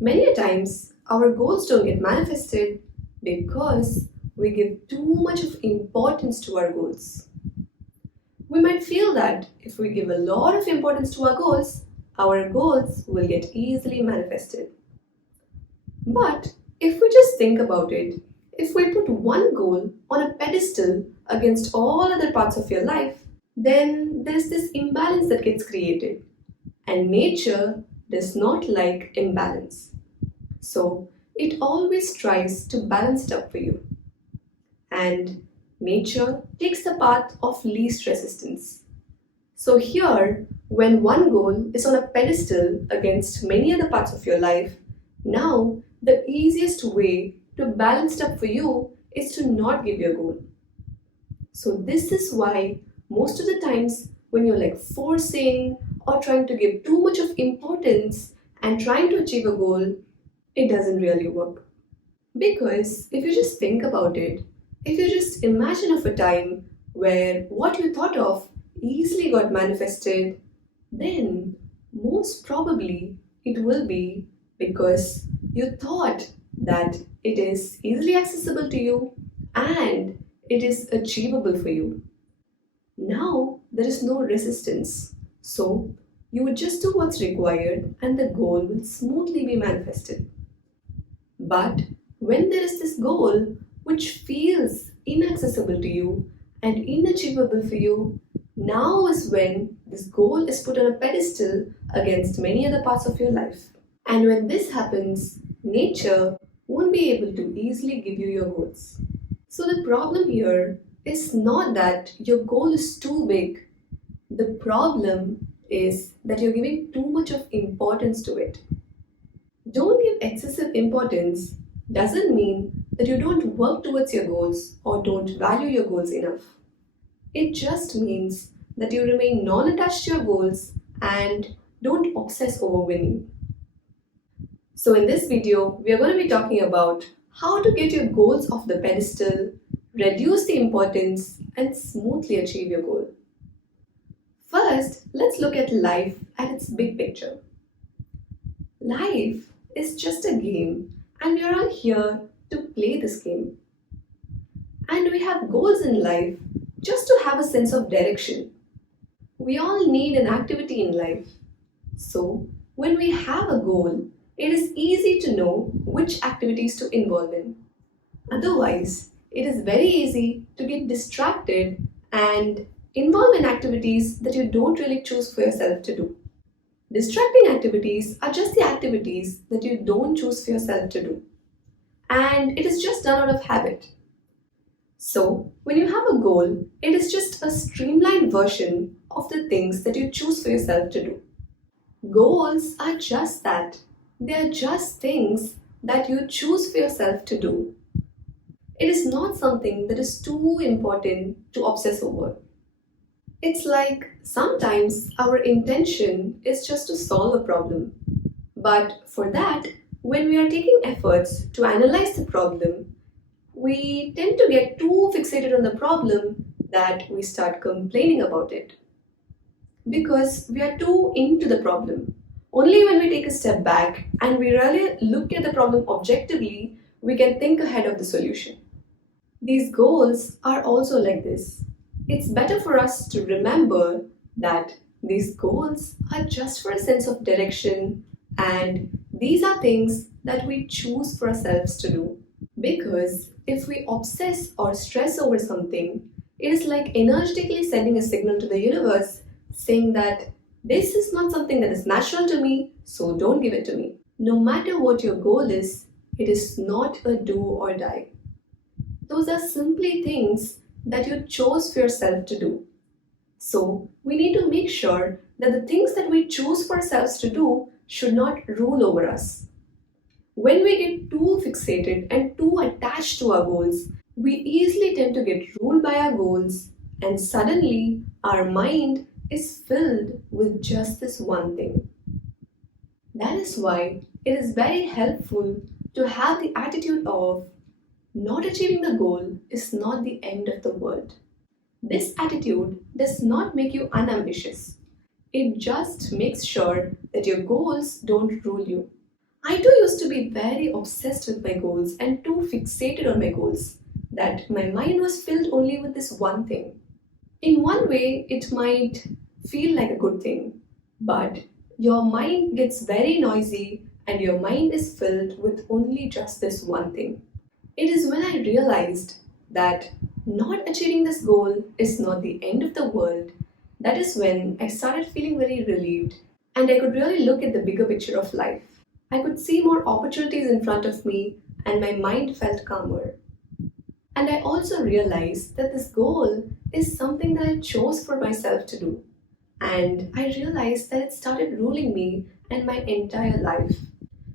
Many a times, our goals don't get manifested because we give too much of importance to our goals. We might feel that if we give a lot of importance to our goals will get easily manifested. But if we just think about it, if we put one goal on a pedestal against all other parts of your life, then there's this imbalance that gets created. And nature does not like imbalance. So it always tries to balance it up for you. And nature takes the path of least resistance. So here, when one goal is on a pedestal against many other parts of your life, now the easiest way to balance it up for you is to not give your goal. So this is why most of the times when you're like forcing or trying to give too much of importance and trying to achieve a goal, it doesn't really work. Because if you just think about it, if you just imagine of a time where what you thought of easily got manifested, then most probably it will be because you thought that it is easily accessible to you and it is achievable for you. Now there is no resistance. So you would just do what's required and the goal will smoothly be manifested. But when there is this goal which feels inaccessible to you and inachievable for you, now is when this goal is put on a pedestal against many other parts of your life. And when this happens, nature won't be able to easily give you your goals. So the problem here is not that your goal is too big. The problem is that you're giving too much of importance to it. Don't give excessive importance doesn't mean that you don't work towards your goals or don't value your goals enough. It just means that you remain non attached to your goals and don't obsess over winning. So, in this video, we are going to be talking about how to get your goals off the pedestal, reduce the importance, and smoothly achieve your goal. First, let's look at life at its big picture. Life is just a game, and we are all here to play this game. And we have goals in life just to have a sense of direction. We all need an activity in life. So, when we have a goal, it is easy to know which activities to involve in. Otherwise, it is very easy to get distracted and involve in activities that you don't really choose for yourself to do. Distracting activities are just the activities that you don't choose for yourself to do. And it is just done out of habit. So, when you have a goal, it is just a streamlined version of the things that you choose for yourself to do. Goals are just that. They are just things that you choose for yourself to do. It is not something that is too important to obsess over. It's like sometimes our intention is just to solve a problem. But for that, when we are taking efforts to analyze the problem, we tend to get too fixated on the problem that we start complaining about it. Because we are too into the problem. Only when we take a step back and we really look at the problem objectively, we can think ahead of the solution. These goals are also like this. It's better for us to remember that these goals are just for a sense of direction and these are things that we choose for ourselves to do. Because if we obsess or stress over something, it is like energetically sending a signal to the universe saying that this is not something that is natural to me, so don't give it to me. No matter what your goal is, it is not a do or die. Those are simply things that you chose for yourself to do. So, we need to make sure that the things that we choose for ourselves to do should not rule over us. When we get too fixated and too attached to our goals, we easily tend to get ruled by our goals, and suddenly our mind is filled with just this one thing. That is why it is very helpful to have the attitude of not achieving the goal is not the end of the world. This attitude does not make you unambitious. It just makes sure that your goals don't rule you. I too used to be very obsessed with my goals and too fixated on my goals that my mind was filled only with this one thing. In one way, it might feel like a good thing, but your mind gets very noisy and your mind is filled with only just this one thing. It is when I realized that not achieving this goal is not the end of the world. That is when I started feeling very relieved and I could really look at the bigger picture of life. I could see more opportunities in front of me and my mind felt calmer. And I also realized that this goal is something that I chose for myself to do. And I realized that it started ruling me and my entire life.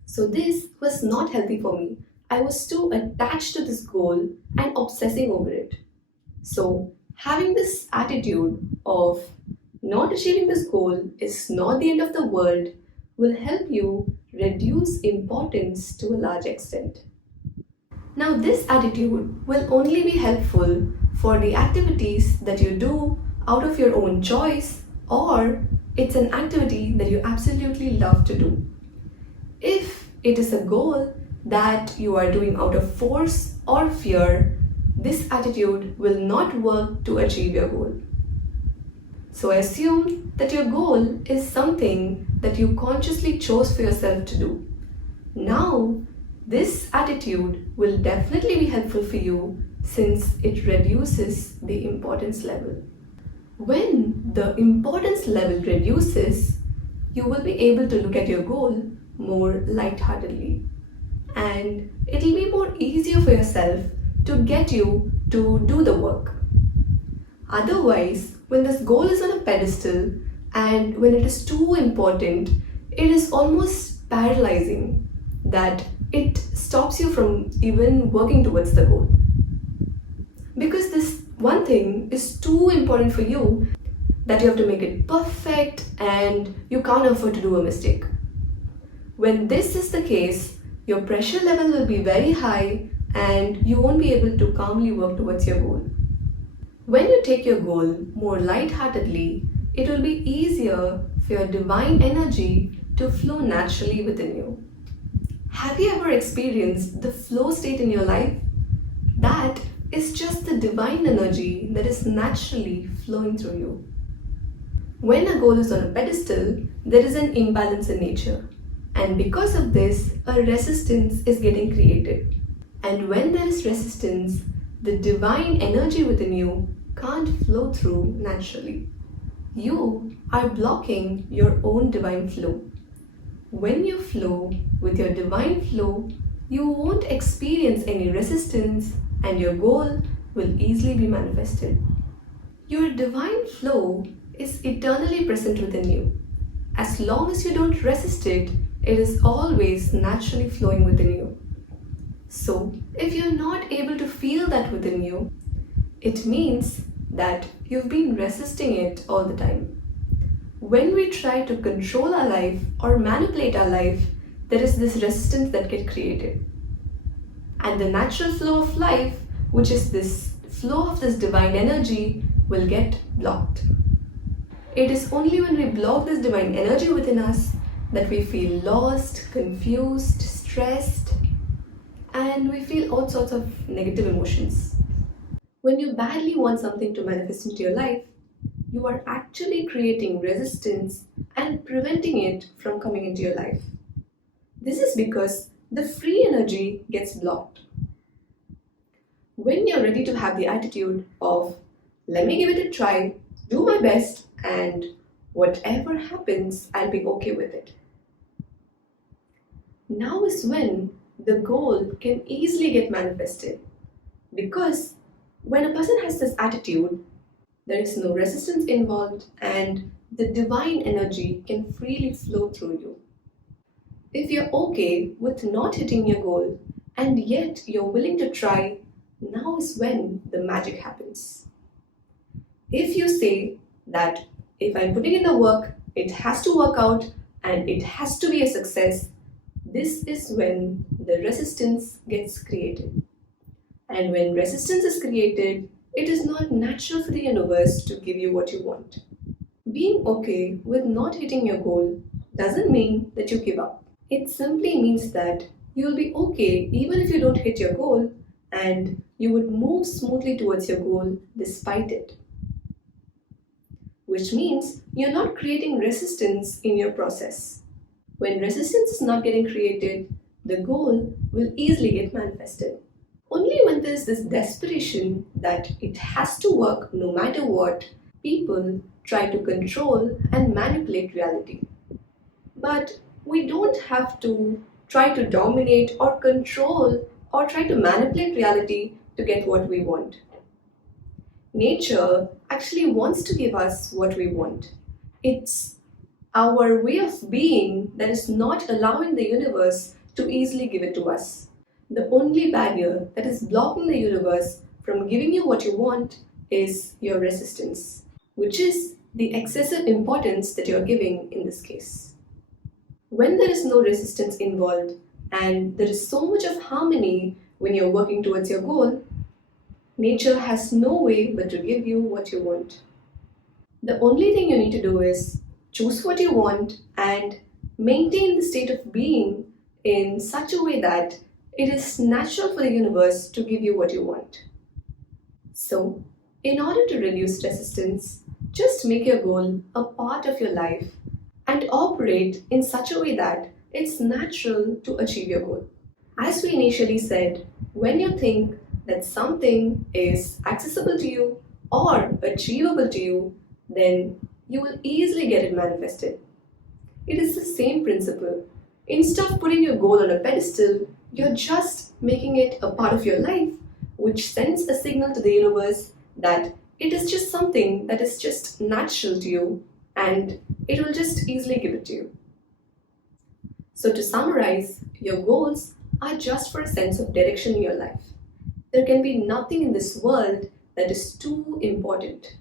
So this was not healthy for me. I was too attached to this goal and obsessing over it. So having this attitude of not achieving this goal is not the end of the world will help you reduce importance to a large extent. Now, this attitude will only be helpful for the activities that you do out of your own choice, or it's an activity that you absolutely love to do. If it is a goal that you are doing out of force or fear, this attitude will not work to achieve your goal. So assume that your goal is something that you consciously chose for yourself to do. Now, this attitude will definitely be helpful for you since it reduces the importance level. When the importance level reduces, you will be able to look at your goal more lightheartedly, and it'll be more easier for yourself to get you to do the work. Otherwise, when this goal is on a pedestal and when it is too important, it is almost paralyzing that it stops you from even working towards the goal. Because this one thing is too important for you that you have to make it perfect and you can't afford to do a mistake. When this is the case, your pressure level will be very high and you won't be able to calmly work towards your goal. When you take your goal more lightheartedly, it will be easier for your divine energy to flow naturally within you. Have you ever experienced the flow state in your life? That is just the divine energy that is naturally flowing through you. When a goal is on a pedestal, there is an imbalance in nature. And because of this, a resistance is getting created. And when there is resistance, the divine energy within you can't flow through naturally. You are blocking your own divine flow. When you flow with your divine flow, you won't experience any resistance and your goal will easily be manifested. Your divine flow is eternally present within you. As long as you don't resist it, it is always naturally flowing within you. So, if you're not able to feel that within you, it means that you've been resisting it all the time. When we try to control our life or manipulate our life, there is this resistance that gets created. And the natural flow of life, which is this flow of this divine energy, will get blocked. It is only when we block this divine energy within us that we feel lost, confused, stressed, and we feel all sorts of negative emotions. When you badly want something to manifest into your life, you are actually creating resistance and preventing it from coming into your life. This is because the free energy gets blocked. When you're ready to have the attitude of, let me give it a try, do my best, and whatever happens, I'll be okay with it. Now is when the goal can easily get manifested. Because when a person has this attitude, there is no resistance involved and the divine energy can freely flow through you. If you're okay with not hitting your goal and yet you're willing to try, now is when the magic happens. If you say that if I'm putting in the work, it has to work out and it has to be a success, this is when the resistance gets created. And when resistance is created, it is not natural for the universe to give you what you want. Being okay with not hitting your goal doesn't mean that you give up. It simply means that you'll be okay even if you don't hit your goal and you would move smoothly towards your goal despite it. Which means you're not creating resistance in your process. When resistance is not getting created, the goal will easily get manifested. Only when there's this desperation that it has to work no matter what, people try to control and manipulate reality. But we don't have to try to dominate or control or try to manipulate reality to get what we want. Nature actually wants to give us what we want. It's our way of being that is not allowing the universe to easily give it to us. The only barrier that is blocking the universe from giving you what you want is your resistance, which is the excessive importance that you're giving in this case. When there is no resistance involved and there is so much of harmony when you're working towards your goal, nature has no way but to give you what you want. The only thing you need to do is choose what you want and maintain the state of being in such a way that it is natural for the universe to give you what you want. So, in order to reduce resistance, just make your goal a part of your life and operate in such a way that it's natural to achieve your goal. As we initially said, when you think that something is accessible to you or achievable to you, then you will easily get it manifested. It is the same principle. Instead of putting your goal on a pedestal, you're just making it a part of your life, which sends a signal to the universe that it is just something that is just natural to you and it will just easily give it to you. So, to summarize, your goals are just for a sense of direction in your life. There can be nothing in this world that is too important.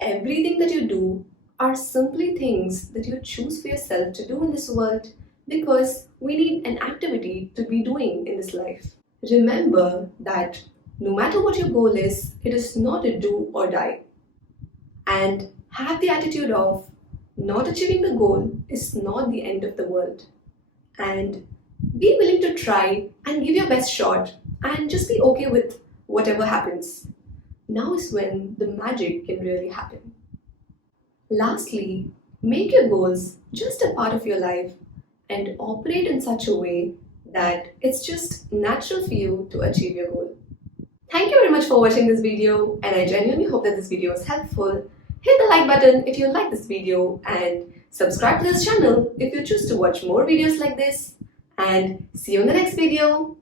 Everything that you do are simply things that you choose for yourself to do in this world because we need an activity to be doing in this life. Remember that no matter what your goal is, it is not a do or die. And have the attitude of not achieving the goal is not the end of the world. And be willing to try and give your best shot and just be okay with whatever happens. Now is when the magic can really happen. Lastly, make your goals just a part of your life and operate in such a way that it's just natural for you to achieve your goal. Thank you very much for watching this video, and I genuinely hope that this video was helpful. Hit the like button if you like this video and subscribe to this channel if you choose to watch more videos like this, and see you in the next video.